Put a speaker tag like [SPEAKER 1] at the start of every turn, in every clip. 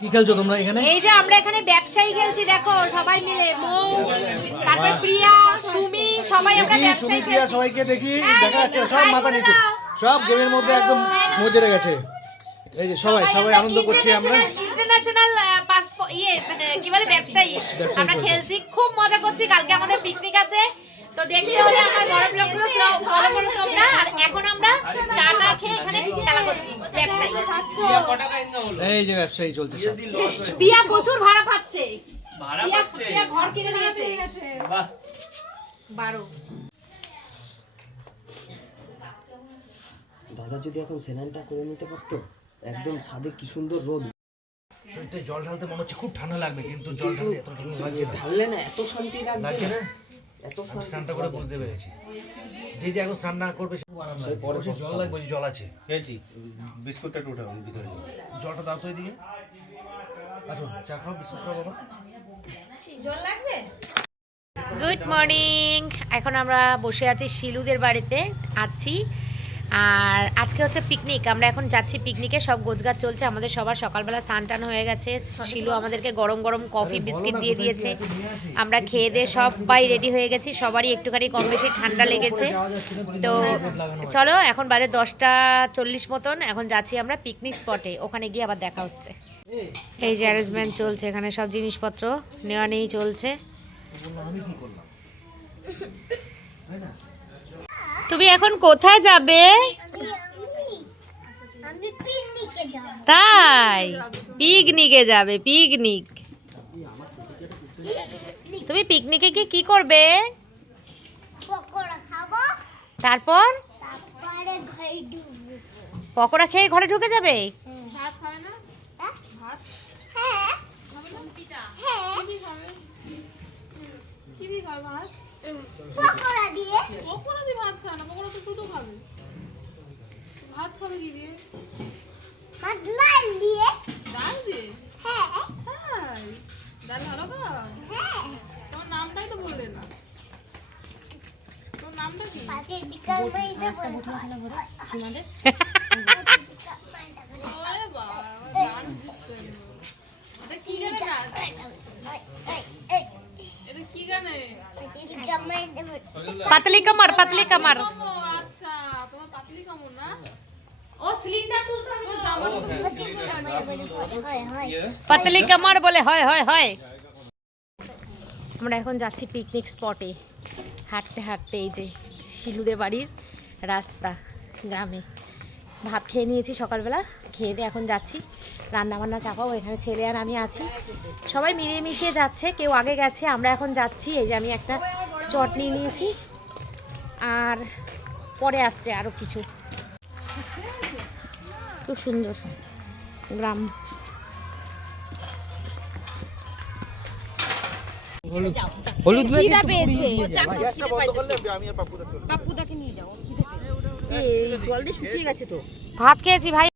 [SPEAKER 1] কি খেলছো তোমরা এখানে?
[SPEAKER 2] এই যে আমরা এখানে ব্যবসায়ী খেলছি দেখো সবাই মিলে। মৌ তারপর প্রিয়া সুমি সবাই আমরা ব্যবসায়ী খেলছি।
[SPEAKER 1] সবাইকে দেখি।
[SPEAKER 2] হ্যাঁ,
[SPEAKER 1] দেখা যাচ্ছে সব মাথা নিচু। সব গেমের মধ্যে একদম মজে গেছে। এই যে সবাই সবাই আনন্দ করছি আমরা।
[SPEAKER 2] ইন্টারন্যাশনাল পাস ইয়ে মানে কি বলে ব্যবসায়ী। আমরা খেলছি খুব মজা করছি। কালকে আমাদের পিকনিক আছে। তো দেখতে হলে আমার বড় ব্লগগুলো ফলো করো তোমরা আর এখন আমরা চাটা খেয়ে এখানে খেলা করছি ব্যবসায়ী।
[SPEAKER 1] এই যে ব্যবসায়ী
[SPEAKER 2] পিয়া প্রচুর ভাড়া পাচ্ছে।
[SPEAKER 3] ভাড়া পাচ্ছে।
[SPEAKER 2] ঘর কিনে নিয়েছে
[SPEAKER 3] বাহ।
[SPEAKER 2] বারো।
[SPEAKER 4] দাদা যদি এখন সেনানটা করে নিতে পারতো একদম ছাদে কি সুন্দর রোদ।
[SPEAKER 1] শরীরটা জল ঢালতে মনে হচ্ছে খুব ঠান্ডা লাগবে কিন্তু জল ঢালতে এত ঠান্ডা লাগছে।
[SPEAKER 4] ঢাললে না এত শান্তি লাগছে
[SPEAKER 1] না?
[SPEAKER 4] এত
[SPEAKER 1] স্নানটা করে বুঝতে পেরেছি। যে যে এখন স্নান না করবে সে লাগবে।
[SPEAKER 4] পরে
[SPEAKER 1] জল লাগবে যে জল আছে।
[SPEAKER 5] পেয়েছি বিস্কুটটা একটু ভিতরে
[SPEAKER 1] জলটা দাও তো এদিকে। আসুন চা খাও বিস্কুট খাও বাবা।
[SPEAKER 2] গুড মর্নিং এখন আমরা বসে আছি শিলুদের বাড়িতে আছি। আর আজকে হচ্ছে পিকনিক আমরা এখন যাচ্ছি পিকনিকে সব গোছগাছ চলছে আমাদের সবার সকালবেলা স্নান টান হয়ে গেছে শিলু আমাদেরকে গরম গরম কফি বিস্কিট দিয়ে দিয়েছে। আমরা খেয়ে দিয়ে সবাই রেডি হয়ে গেছি সবারই একটুখানি কম বেশি ঠান্ডা লেগেছে। তো চলো এখন বাজে দশটা চল্লিশ মতন এখন যাচ্ছি আমরা পিকনিক স্পটে ওখানে গিয়ে আবার দেখা হচ্ছে। এই যে অ্যারেঞ্জমেন্ট চলছে এখানে সব জিনিসপত্র নেওয়া নেই চলছে। তুমি এখন কোথায় যাবে?
[SPEAKER 6] আমি পিকনিকে যাব।
[SPEAKER 2] তাই? পিকনিকে যাবে পিকনিক। তুমি পিকনিকে গিয়ে কি করবে? তারপর?
[SPEAKER 6] তারপরে ঘরে ঢুকবো।
[SPEAKER 2] পকোড়া খেয়ে ঘরে ঢুকে যাবে?
[SPEAKER 6] ভাত খাবে না? ভাত? হ্যাঁ হ্যাঁ
[SPEAKER 7] দিয়ে ভাত
[SPEAKER 6] পকোড়া দিয়ে?
[SPEAKER 7] পকোড়া দিয়ে ভাত খায় না পকোড়া তো শুধু খাবে। ভাত খাবে কি দিয়ে?
[SPEAKER 6] ভাত লাল দিয়ে।
[SPEAKER 7] ডাল দিয়ে?
[SPEAKER 6] হ্যাঁ।
[SPEAKER 7] তাই? ডাল ভালো খায়?
[SPEAKER 6] হ্যাঁ।
[SPEAKER 7] তোমার নামটাই তো বললে না। তোমার নামটা কি?
[SPEAKER 6] পাতে বিকাল মাইতে বলব
[SPEAKER 7] ওরে বাবা গান বুঝতে এটা কি গানে গাছ
[SPEAKER 2] পাতলি কামার পাতলি কামার
[SPEAKER 7] আচ্ছা তোমার পাতলি না? তুলতে জামা
[SPEAKER 6] হয়
[SPEAKER 2] পাতলি কামার বলে হয় হয় হয়। আমরা এখন যাচ্ছি পিকনিক স্পটে হাঁটতে হাঁটতে এই যে শিলুদে বাড়ির রাস্তা গ্রামে। ভাত খেয়ে নিয়েছি সকালবেলা খেয়ে দিয়ে এখন যাচ্ছি। রান্না বান্না চাপাও এখানে ছেলে আর আমি আছি। সবাই মিলিয়ে মিশিয়ে যাচ্ছে কেউ আগে গেছে আমরা এখন যাচ্ছি। এই যে আমি একটা চটনি নিয়েছি আর পরে আসছে আরও কিছু। খুব সুন্দর গ্রাম।
[SPEAKER 4] হলুদ।
[SPEAKER 2] খিদা পেয়েছে ভাত খেয়েছি ভাই।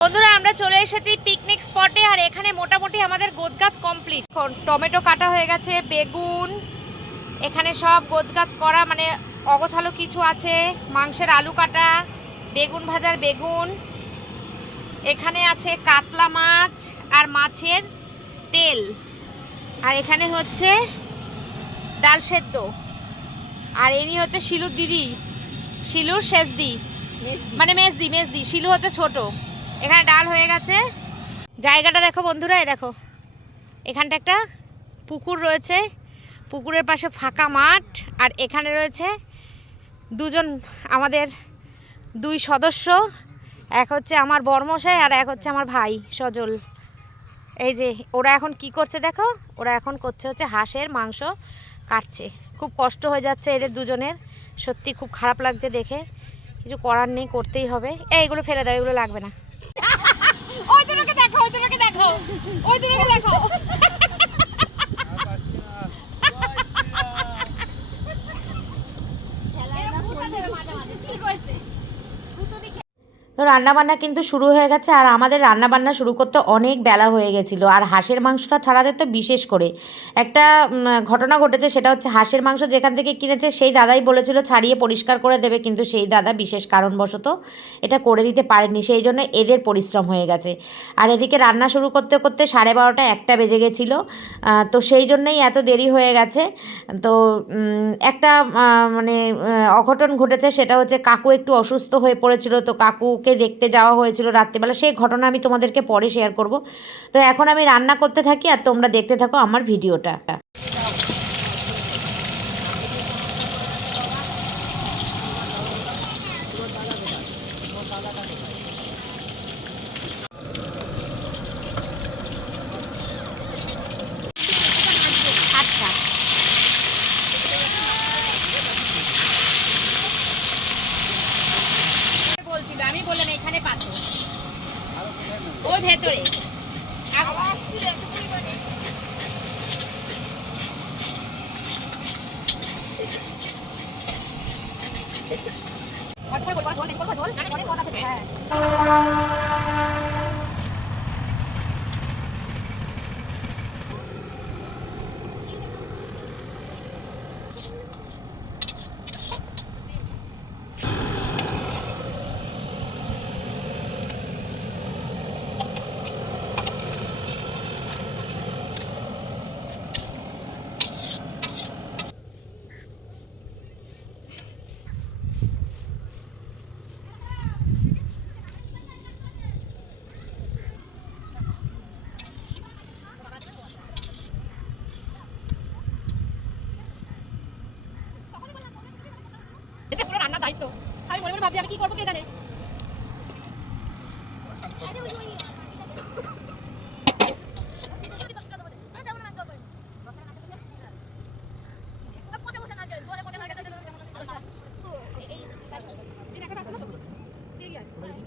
[SPEAKER 2] বন্ধুরা, আমরা চলে এসেছি পিকনিক স্পটে আর এখানে মোটামুটি আমাদের গোছগাছ কমপ্লিট টমেটো কাটা হয়ে গেছে, বেগুন, এখানে সব গোছগাছ করা মানে অগোছালো কিছু আছে, মাংসের আলু কাটা, বেগুন ভাজার বেগুন, এখানে আছে কাতলা মাছ আর মাছের তেল। আর এখানে হচ্ছে ডাল সেদ্ধ। আর এনি হচ্ছে শিলুর দিদি। শিলুর শেষদি মানে মেজদি মেজদি। শিলু হচ্ছে ছোট। এখানে ডাল হয়ে গেছে। জায়গাটা দেখো বন্ধুরা এই দেখো। এখানটা একটা পুকুর রয়েছে। পুকুরের পাশে ফাঁকা মাঠ। আর এখানে রয়েছে দুজন আমাদের দুই সদস্য। এক হচ্ছে আমার বর্মশাই আর এক হচ্ছে আমার ভাই সজল। এই যে ওরা এখন কি করছে দেখো? ওরা এখন করছে হচ্ছে হাঁসের মাংস কাটছে। খুব কষ্ট হয়ে যাচ্ছে এদের দুজনের। সত্যি খুব খারাপ লাগছে দেখে। কিছু করার নেই, করতেই হবে। এগুলো ফেলে দাও, এগুলো লাগবে না। দেখো দেখো দেখো। তো রান্নাবান্না কিন্তু শুরু হয়ে গেছে আর আমাদের রান্নাবান্না শুরু করতে অনেক বেলা হয়ে গেছিল। আর হাঁসের মাংসটা ছাড়াতে তো বিশেষ করে। একটা ঘটনা ঘটেছে, সেটা হচ্ছে হাঁসের মাংস যেখান থেকে কিনেছে, সেই দাদাই বলেছিল ছাড়িয়ে পরিষ্কার করে দেবে, কিন্তু সেই দাদা বিশেষ কারণবশত এটা করে দিতে পারেনি সেই জন্য এদের পরিশ্রম হয়ে গেছে। আর এদিকে রান্না শুরু করতে করতে সাড়ে বারোটা একটা বেজে গেছিল। তো সেই জন্যই এত দেরি হয়ে গেছে। তো একটা মানে অঘটন ঘটেছে, সেটা হচ্ছে কাকু একটু অসুস্থ হয়ে পড়েছিল। তো কাকুকে দেখতে যাওয়া হয়েছিল রাত্রেবেলা, সেই ঘটনা আমি তোমাদেরকে পরে শেয়ার করব। তো এখন আমি রান্না করতে থাকি আর তোমরা দেখতে থাকো আমার ভিডিওটা আচ্ছা বলছিল আমি বললাম এখানে পাথর ওই ভেতরে এটা দায়িত্ব আমি মনে মনে ভাবি আমি কি করব কে জানে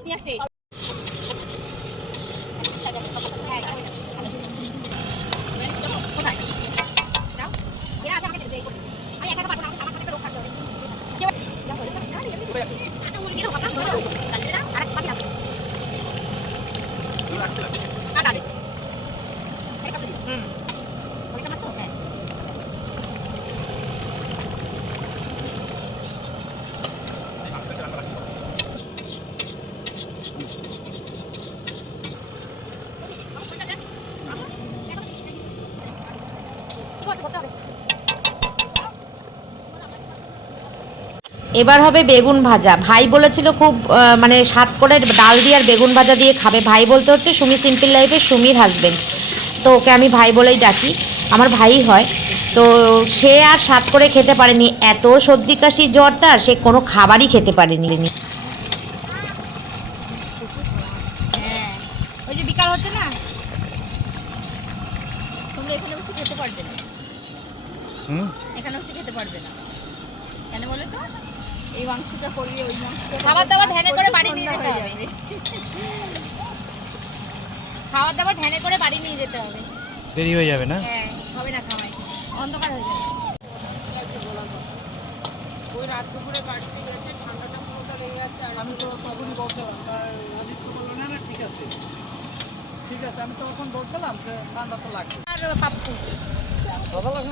[SPEAKER 2] নিয়ে 아, 나네. 응. 거기 잡았어. 네. 이거 어떻게 먹자 그래. এবার হবে বেগুন ভাজা। ভাই বলেছিল খুব মানে স্বাদ করে ডাল দিয়ে আর বেগুন ভাজা দিয়ে খাবে। ভাই বলতে হচ্ছে সুমি সিম্পল লাইফের সুমির হাজবেন্ড তো ওকে আমি ভাই বলেই ডাকি। আমার ভাই হয়। তো সে আর স্বাদ করে খেতে পারেনি। এত সর্দি কাশি জ্বর তার সে কোনো খাবারই খেতে পারেনি। হ্যাঁ। ওই যে বিকাল হচ্ছে না? তোমরা এখানে বসে খেতে পারবে না।
[SPEAKER 1] হুম?
[SPEAKER 2] এখানে বসে খেতে পারবে না। কেন বলে তো?
[SPEAKER 6] এই মাংসটা করলে ওই মাংসটা
[SPEAKER 2] খাবার দাবার ঢেনে করে বাড়ি নিয়ে যেতে হবে। খাবার দাবার ঢেনে করে বাড়ি নিয়ে যেতে হবে।
[SPEAKER 1] দেরি হয়ে যাবে না?
[SPEAKER 2] হ্যাঁ হবে না খাওয়াই অন্ধকার হয়ে যাবে।
[SPEAKER 3] ওই রাত দুপুরে বাড়িতে গেছে ঠান্ডাটা পুরোটা লেগে যাচ্ছে আর আমি তো তখনই বলছিলাম আদিত্য বলল না না ঠিক আছে। ঠিক আছে আমি তখন বলছিলাম যে ঠান্ডা তো লাগবে।
[SPEAKER 2] আর পাপ্পু।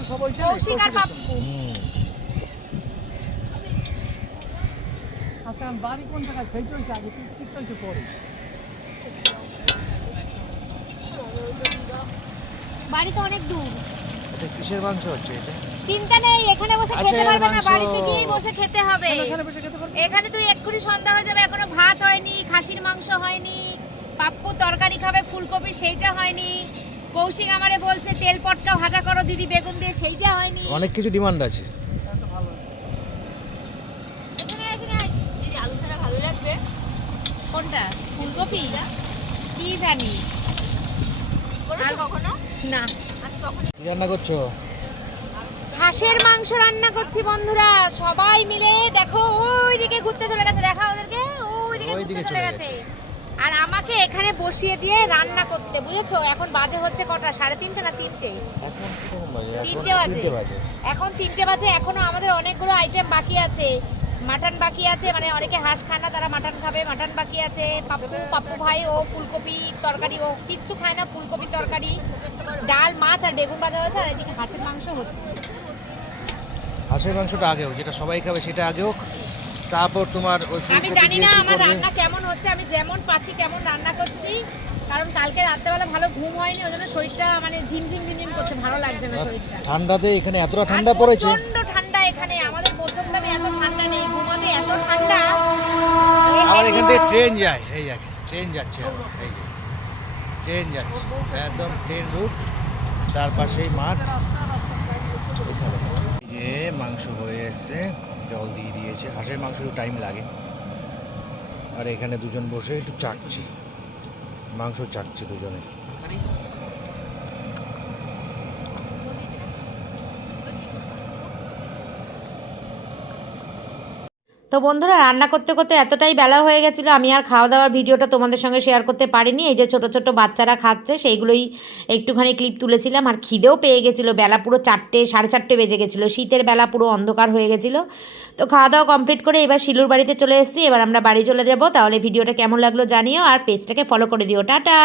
[SPEAKER 3] সবাই
[SPEAKER 2] কৌশিক আর পাপ্পু।
[SPEAKER 3] আচ্ছা বাড়ি কোন জায়গায়? সেই চলছে আগে ঠিক ঠিক চলছে পরে।
[SPEAKER 2] বাড়ি তো অনেক দূর।
[SPEAKER 1] কিসের মাংস হচ্ছে এটা?
[SPEAKER 2] চিন্তা নেই এখানে বসে
[SPEAKER 1] আচ্ছা,
[SPEAKER 2] খেতে পারবে না বাড়িতে গিয়ে বসে খেতে হবে।
[SPEAKER 3] এখানে বসে
[SPEAKER 2] এখানে তুই এক্ষুনি সন্ধ্যা হয়ে যাবে এখনও ভাত হয়নি খাসির মাংস হয়নি পাপ্পু তরকারি খাবে ফুলকপি সেইটা হয়নি কৌশিক আমারে বলছে তেল পটকা ভাজা করো দিদি বেগুন দিয়ে সেইটা হয়নি।
[SPEAKER 1] অনেক কিছু ডিমান্ড আছে।
[SPEAKER 2] কোনটা? ফুলকপি? কি জানি। কখনো? না।
[SPEAKER 1] রান্না করছ?
[SPEAKER 2] হাঁসের মাংস রান্না করছি বন্ধুরা। সবাই মিলে দেখো ওই দিকে ঘুরতে চলে গেছে। দেখা ওদেরকে। ওই দিকে
[SPEAKER 1] ওইদিকে
[SPEAKER 2] ঘুরতে
[SPEAKER 1] চলে
[SPEAKER 2] গেছে। আর আমাকে এখানে বসিয়ে দিয়ে রান্না করতে বুঝেছ? এখন বাজে হচ্ছে কটা? সাড়ে তিনটে না তিনটে?
[SPEAKER 1] এখন কখন বাজে? এখন
[SPEAKER 2] তিনটে বাজে।
[SPEAKER 1] তিনটে বাজে।
[SPEAKER 2] এখন তিনটে বাজে। এখনও আমাদের অনেকগুলো আইটেম বাকি আছে। মাটন বাকি আছে মানে অনেকে হাঁস খায় না তারা মাটন খাবে। মাটন বাকি আছে পাপ্পু পাপ্পু ভাই ও ফুলকপি তরকারি ও কিচ্ছু খায় না ফুলকপি তরকারি ডাল মাছ আর বেগুন ভাজা হয়েছে আর এদিকে হাঁসের মাংস হচ্ছে।
[SPEAKER 1] হাঁসের মাংসটা আগে হোক যেটা সবাই খাবে সেটা আগে হোক। তারপর তোমার
[SPEAKER 2] আমি জানি না আমার রান্না কেমন হচ্ছে আমি যেমন পাচ্ছি তেমন রান্না করছি কারণ কালকে রাত্রেবেলা ভালো ঘুম হয়নি ওই জন্য শরীরটা মানে ঝিমঝিম ঝিমঝিম করছে ভালো লাগছে না শরীরটা।
[SPEAKER 1] ঠান্ডাতে এখানে এতটা ঠান্ডা পড়েছে।
[SPEAKER 2] প্রচণ্ড ঠান্ডা এখানে আমাদের মধ্যমগ্রামে এত ঠান্ডা নেই ঘুমাতে এত ঠান্ডা
[SPEAKER 1] আবার এখান থেকে ট্রেন যায়। এই যাকে ট্রেন যাচ্ছে এই যে। ট্রেন যাচ্ছে একদম ট্রেন রুট তার পাশেই মাঠ। যে মাংস হয়ে এসছে জল দিয়ে দিয়েছে। হাঁসের মাংস একটু টাইম লাগে। আর এখানে দুজন বসে একটু চাটছি। মাংস চাটছি দুজনে।
[SPEAKER 2] তো বন্ধুরা, রান্না করতে করতে এতটাই বেলা হয়ে গেছিল, আমি আর খাওয়া দাওয়ার ভিডিওটা তোমাদের সঙ্গে শেয়ার করতে পারিনি। এই যে ছোট ছোট বাচ্চারা খাচ্ছে, সেইগুলোই একটুখানি ক্লিপ তুলেছিলাম আর খিদেও পেয়ে গেছিল, বেলা পুরো চারটে, সাড়ে চারটে বেজে গেছিল, শীতের বেলা পুরো অন্ধকার হয়ে গেছিল। তো খাওয়া দাওয়া কমপ্লিট করে এবার শিলুর বাড়িতে চলে এসেছি, এবার আমরা বাড়ি চলে যাব, তাহলে ভিডিওটা কেমন লাগল জানিও, আর পেজটাকে ফলো করে দিও, টাটা!